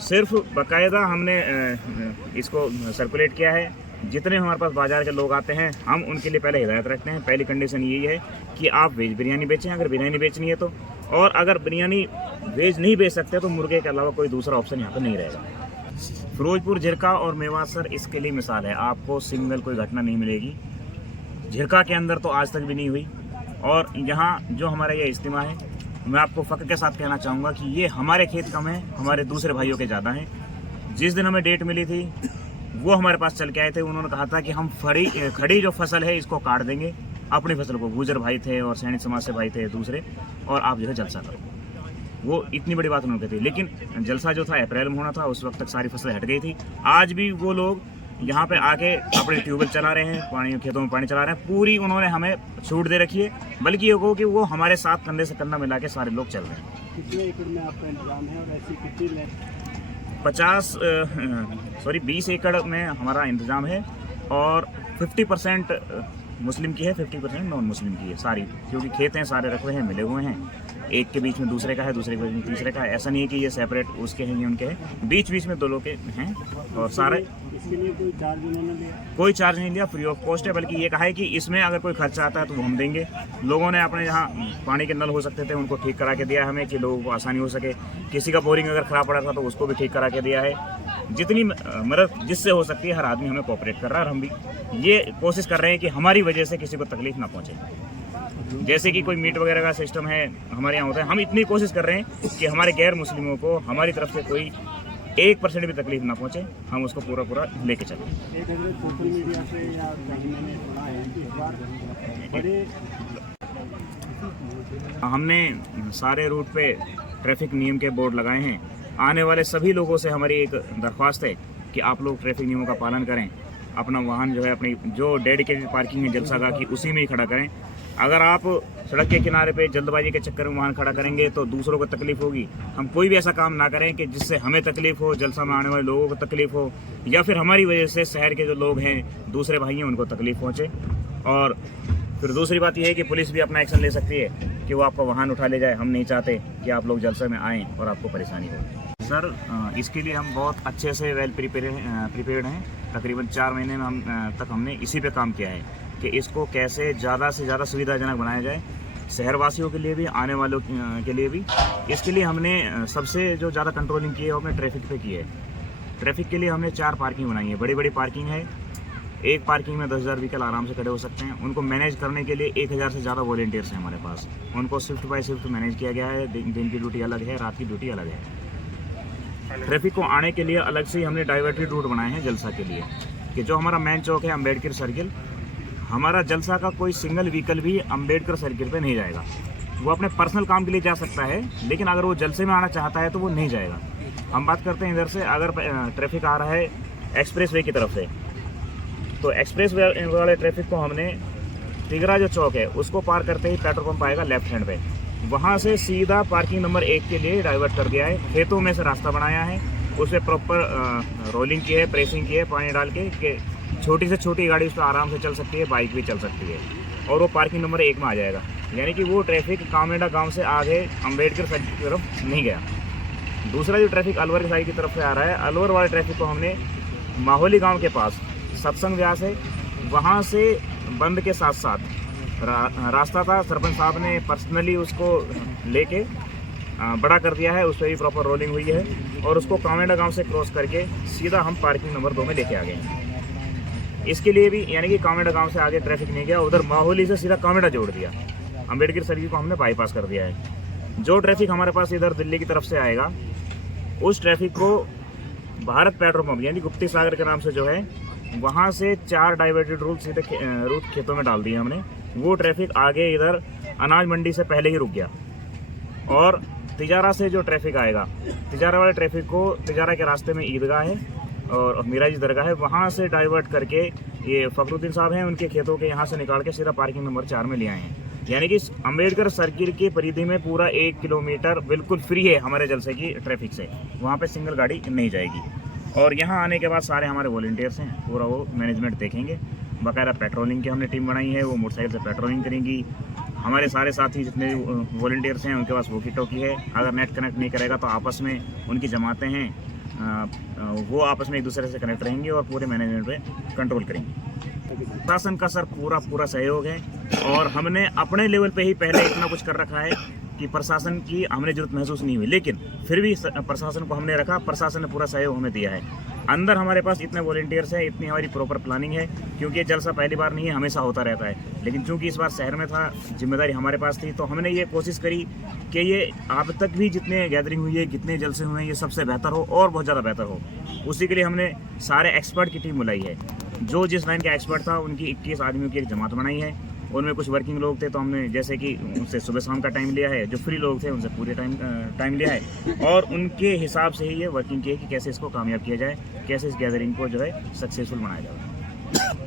सिर्फ बाकायदा हमने इसको सर्कुलेट किया है। जितने हमारे पास बाज़ार के लोग आते हैं हम उनके लिए पहले हिदायत रखते हैं। पहली कंडीशन यही है कि आप वेज बिरयानी बेचें, अगर बिरयानी बेचनी है तो, और अगर बिरयानी वेज नहीं बेच सकते तो मुर्गे के अलावा कोई दूसरा ऑप्शन यहाँ पर नहीं रहेगा। फिरोजपुर, झिरका और मेवात सर इसके लिए मिसाल है। आपको सिंगल कोई घटना नहीं मिलेगी। झिरका के अंदर तो आज तक भी नहीं हुई। और यहाँ जो हमारा ये इज्तिमा है, मैं आपको फ़ख्र के साथ कहना चाहूँगा कि ये हमारे खेत कम हैं, हमारे दूसरे भाइयों के ज़्यादा हैं। जिस दिन हमें डेट मिली थी वो हमारे पास चल के आए थे। उन्होंने कहा था कि हम खड़ी जो फसल है इसको काट देंगे, अपनी फसल को। गुजर भाई थे और सैनिक समाज से भाई थे दूसरे, और आप जो है जलसा करो। वो इतनी बड़ी बात उन्होंने कही थी। लेकिन जलसा जो था अप्रैल में होना था, उस वक्त तक सारी फसलें हट गई थी। आज भी वो लोग यहाँ पे आके अपने ट्यूबवेल चला रहे हैं, पानी खेतों में पानी चला रहे हैं। पूरी उन्होंने हमें छूट दे रखी है। बल्कि ये कहो कि वो हमारे साथ कंधे से कंधा मिला के सारे लोग चल रहे हैं। कितने एकड़ में आपका इंतजाम है और ऐसी कितनी 20 एकड़ में हमारा इंतज़ाम है, और 50% मुस्लिम की है, 50% नॉन मुस्लिम की है सारी। क्योंकि खेत हैं सारे रखे हुए हैं, मिले हुए हैं। एक के बीच में दूसरे का है, दूसरे के बीच में तीसरे का है। ऐसा नहीं है कि ये सेपरेट उसके हैं ये उनके हैं, बीच बीच में दो लोग के हैं। और सारे इसके लिए कोई चार्ज उन्होंने लिया? कोई चार्ज नहीं लिया, फ्री ऑफ कॉस्ट है। बल्कि ये कहा है कि इसमें अगर कोई खर्चा आता है तो वो हम देंगे। लोगों ने अपने जहाँ पानी के नल हो सकते थे उनको ठीक करा के दिया है हमें, कि लोगों को आसानी हो सके। किसी का बोरिंग अगर ख़राब पड़ा था तो उसको भी ठीक करा के दिया है। जितनी मदद जिससे हो सकती है हर आदमी हमें कोऑपरेट कर रहा है, और हम भी ये कोशिश कर रहे हैं कि हमारी वजह से किसी को तकलीफ ना पहुँचे। जैसे कि कोई मीट वगैरह का सिस्टम है हमारे यहाँ होता है, हम इतनी कोशिश कर रहे हैं कि हमारे गैर मुस्लिमों को हमारी तरफ से कोई 1% भी तकलीफ ना पहुँचे। हम उसको पूरा लेके चलें। एक सोशल मीडिया पे या कहीं मैंने सुना है कि इस बार बड़े हमने सारे रूट पे ट्रैफिक नियम के बोर्ड लगाए हैं। आने वाले सभी लोगों से हमारी एक दरख्वास्त है कि आप लोग ट्रैफिक नियमों का पालन करें। अपना वाहन जो है अपनी जो डेडिकेटेड पार्किंग है जलसागाह की, उसी में ही खड़ा करें। अगर आप सड़क के किनारे पे जल्दबाजी के चक्कर में वाहन खड़ा करेंगे तो दूसरों को तकलीफ होगी। हम कोई भी ऐसा काम ना करें कि जिससे हमें तकलीफ हो, जलसा में आने वाले लोगों को तकलीफ हो, या फिर हमारी वजह से शहर के जो लोग हैं दूसरे भाई हैं उनको तकलीफ पहुँचे। और फिर दूसरी बात यह है कि पुलिस भी अपना एक्शन ले सकती है कि वो आपका वाहन उठा ले जाए। हम नहीं चाहते कि आप लोग जलसे में आएँ और आपको परेशानी हो। सर, इसके लिए हम बहुत अच्छे से वेल प्रिपेयर्ड हैं। तकरीबन 4 महीने में तक हमने इसी पे काम किया है कि इसको कैसे ज़्यादा से ज़्यादा सुविधाजनक बनाया जाए, शहरवासियों के लिए भी, आने वालों के लिए भी। इसके लिए हमने सबसे जो ज़्यादा कंट्रोलिंग की है वो हमने ट्रैफिक पे की है। ट्रैफिक के लिए हमने 4 पार्किंग बनाई है। बड़ी बड़ी पार्किंग है। एक पार्किंग में 10,000 व्हीकल आराम से खड़े हो सकते हैं। उनको मैनेज करने के लिए 1000 से ज़्यादा वॉलंटियर्स हैं हमारे पास। उनको शिफ्ट बाय शिफ्ट मैनेज किया गया है। दिन की ड्यूटी अलग है, रात की ड्यूटी अलग है। ट्रैफिक को आने के लिए अलग से हमने डाइवर्टेड रूट बनाए हैं जलसा के लिए, कि जो हमारा मेन चौक है अम्बेडकर सर्किल, हमारा जलसा का कोई सिंगल व्हीकल भी अम्बेडकर सर्किल पे नहीं जाएगा। वो अपने पर्सनल काम के लिए जा सकता है, लेकिन अगर वो जलसे में आना चाहता है तो वो नहीं जाएगा। हम बात करते हैं इधर से, अगर ट्रैफिक आ रहा है एक्सप्रेस वे की तरफ से, तो एक्सप्रेस वे वाले ट्रैफिक को हमने तिगरा जो चौक है उसको पार करते ही पेट्रोल पंप आएगा लेफ्ट हैंड पे, वहाँ से सीधा पार्किंग नंबर 1 के लिए डाइवर्ट कर दिया है। खेतों में से रास्ता बनाया है, उसमें प्रॉपर रोलिंग की है, प्रेसिंग की है पानी डाल के छोटी से छोटी गाड़ी उस पर आराम से चल सकती है, बाइक भी चल सकती है, और वो पार्किंग नंबर 1 में आ जाएगा। यानी कि वो ट्रैफिक कामेडा गांव से आगे अम्बेडकर साइड की तरफ नहीं गया। दूसरा जो ट्रैफिक अलवर की साइड की तरफ से आ रहा है, अलवर वाले ट्रैफिक को हमने माहौली गाँव के पास सत्संग व्यास है, वहाँ से बंद के साथ साथ रास्ता था, सरपंच साहब ने पर्सनली उसको लेके बड़ा कर दिया है। उस पर भी प्रॉपर रोलिंग हुई है, और उसको कामेडा गांव से क्रॉस करके सीधा हम पार्किंग नंबर 2 में लेके आ गए हैं। इसके लिए भी यानी कि कामेडा गांव से आगे ट्रैफिक नहीं गया, उधर माहौली से सीधा कामेडा जोड़ दिया। अम्बेडकर सर्किल को हमने बाईपास कर दिया है। जो ट्रैफिक हमारे पास इधर दिल्ली की तरफ से आएगा, उस ट्रैफिक को भारत पेट्रोल पंप यानी गुप्ती सागर के नाम से जो है, वहाँ से 4 डाइवर्टेड रूट सीधे रूट खेतों में डाल दिए हमने। वो ट्रैफिक आगे इधर अनाज मंडी से पहले ही रुक गया। और तिजारा से जो ट्रैफिक आएगा, तिजारा वाले ट्रैफिक को तिजारा के रास्ते में ईदगाह है और मिराज दरगाह है, वहाँ से डाइवर्ट करके ये फखरुद्दीन साहब हैं, उनके खेतों के यहाँ से निकाल के सीधा पार्किंग नंबर 4 में ले आए हैं। यानी कि अम्बेडकर सर्किल की परिधि में पूरा 1 किलोमीटर बिल्कुल फ्री है हमारे जलसे की ट्रैफिक से। वहाँ पे सिंगल गाड़ी नहीं जाएगी। और यहाँ आने के बाद सारे हमारे वॉलंटियर्स हैं, पूरा वो मैनेजमेंट देखेंगे। बाकायदा पेट्रोलिंग की हमने टीम बनाई है, वो मोटरसाइकिल से पेट्रोलिंग करेंगी। हमारे सारे साथी जितने वॉलंटियर्स हैं उनके पास वॉकी टॉकी है। अगर नेट कनेक्ट नहीं करेगा तो आपस में उनकी जमातें हैं, वो आपस में एक दूसरे से कनेक्ट रहेंगे और पूरे मैनेजमेंट पे कंट्रोल करेंगे। प्रशासन का सर पूरा सहयोग है और हमने अपने लेवल पे ही पहले इतना कुछ कर रखा है कि प्रशासन की हमने जरूरत महसूस नहीं हुई, लेकिन फिर भी प्रशासन को हमने रखा, प्रशासन ने पूरा सहयोग हमें दिया है। अंदर हमारे पास इतने वॉलंटियर्स हैं, इतनी हमारी प्रॉपर प्लानिंग है, क्योंकि ये जलसा पहली बार नहीं है, हमेशा होता रहता है। लेकिन चूंकि इस बार शहर में था, जिम्मेदारी हमारे पास थी, तो हमने ये कोशिश करी कि ये अब तक भी जितने गैदरिंग हुई है, कितने जलसे हुए हैं, ये सबसे बेहतर हो और बहुत ज़्यादा बेहतर हो। उसी के लिए हमने सारे एक्सपर्ट की टीम बुलाई है। जो जिस लाइन का एक्सपर्ट था उनकी 21 आदमियों की एक जमात बनाई है। उनमें कुछ वर्किंग लोग थे, तो हमने जैसे कि उनसे सुबह शाम का टाइम लिया है, जो फ्री लोग थे उनसे पूरे टाइम लिया है और उनके हिसाब से ही ये वर्किंग की है कि कैसे इसको कामयाब किया जाए, कैसे इस गैदरिंग को जो है सक्सेसफुल बनाया जाए।